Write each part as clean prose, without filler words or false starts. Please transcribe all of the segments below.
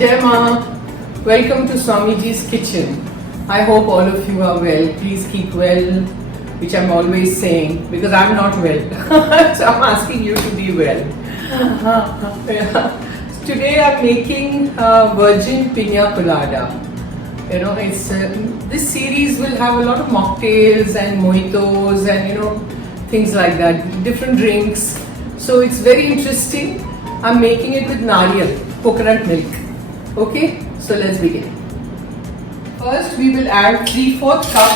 Jai Ma, welcome to Swamiji's kitchen. I hope all of you are well. Please keep well, which I'm always saying because I'm not well. So I'm asking you to be well. Today I'm making virgin Pina Colada. It's this series will have a lot of mocktails and mojitos and things like that, different drinks. So it's very interesting. I'm making it with nariyal, coconut milk. Okay, so let's begin. First we will add 3/4 cup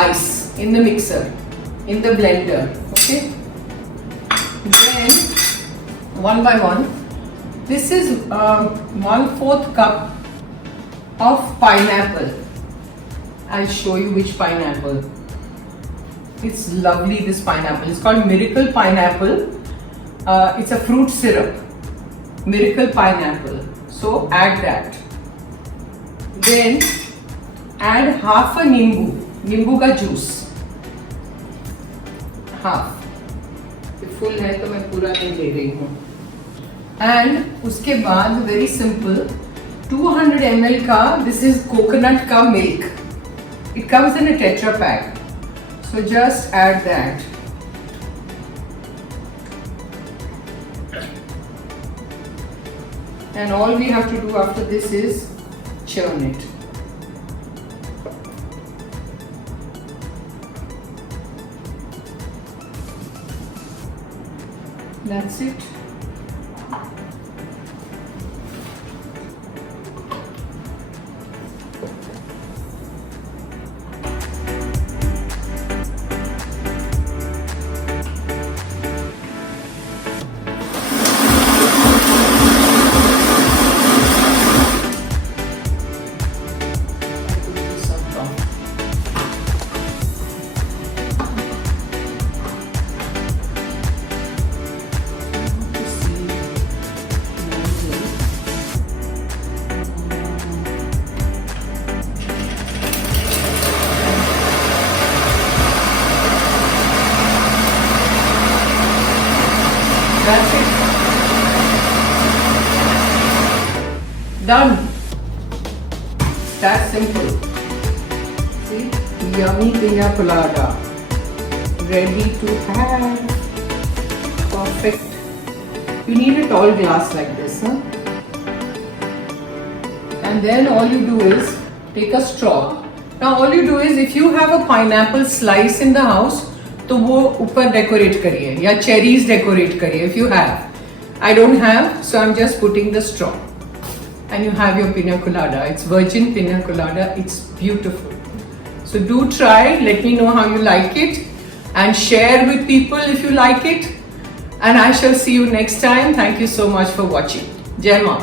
ice in the mixer, in the blender. Okay. Then one by one, this is 1/4 cup of pineapple. I'll show you which pineapple. It's lovely, this pineapple. It's called Miracle Pineapple. It's a fruit syrup. Miracle Pineapple. So add that. Then add half a नींबू का juice. Half. Full है तो मैं पूरा नहीं ले रही हूँ. And उसके बाद very simple, 200 ml का, this is coconut का milk. It comes in a tetra pack. So just add that. And all we have to do after this is churn it. That's it. That's it. Done. That's simple. See, yummy Pina Colada. Ready to have. Perfect. You need a tall glass like this, huh? And then all you do is take a straw. Now all you do is, if you have a pineapple slice in the house, तो वो ऊपर decorate करिए या cherries decorate करिए if you have. I don't have, so I'm just putting the straw. And you have your Pina Colada. It's virgin Pina Colada. It's beautiful. So do try. Let me know how you like it. And share with people if you like it. And I shall see you next time. Thank you so much for watching. Jai Ma.